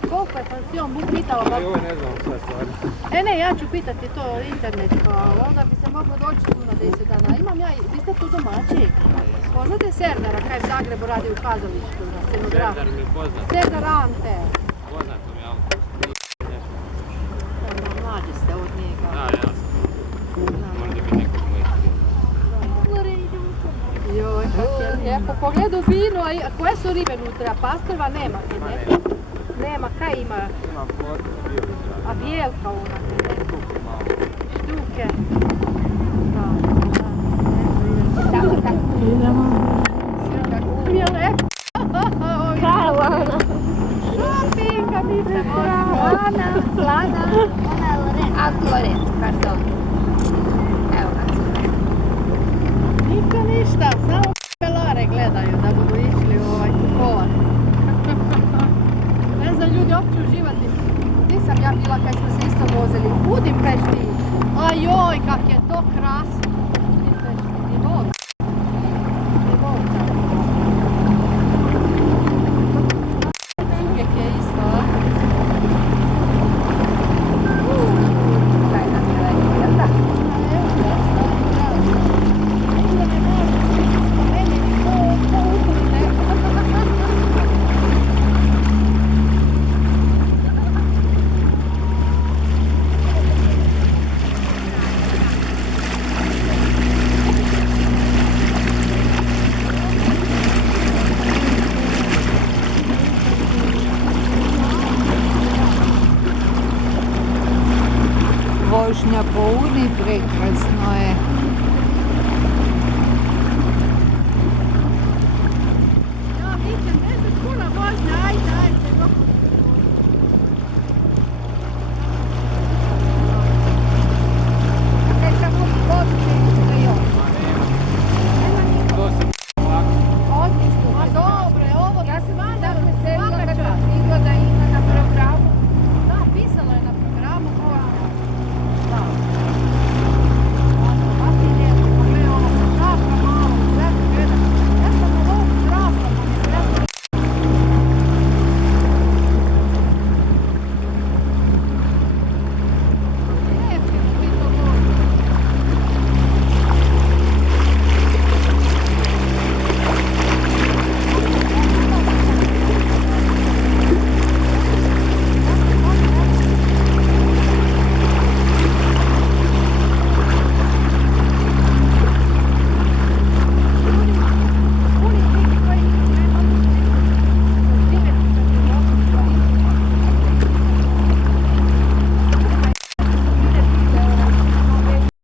koliko je pansion, Buk pitao ga. Ovo ne znam sve stvari. Ne, ja ću pitati to internet, pa onda bi se moglo doći tu na 10 dana. Imam ja, vi ste tu domaći? Poznate Serdara, kaj u Zagrebu radi u kazalištu, na scenograf? Serdar mi je poznat. Serdar Ante. Poznat mi je, ali Mlađi ste od njega. da, ja. Možda bi nekog mojih Joj, kak je lijepo. Pogledu vino, a koje su ribe unutra? Pastrva nema ti, ne? Nema, kaj ima? Ima potreb, bio bi A bijelka ona? štuke malo. Štuke. Je lepo. Karavana. Šopinga mi se može. Lana. Lorenz, pardon. Evo ga. Niko ništa, samo pelare gledaju da budu išli kupovat. Ne znam ljudi uopće uživati. Gdje sam ja bila kad smo se isto vozili? U Budimpešti. A joj, kak je to krasno. Budimpešti, divota. Divota. Uvijek je isto, a? Daj nam je lepo, jel da? Evo, jasno, krasno. Onda ne možeš svi spomeniti ko ukrute. Vožnja po Uni prekrasno je.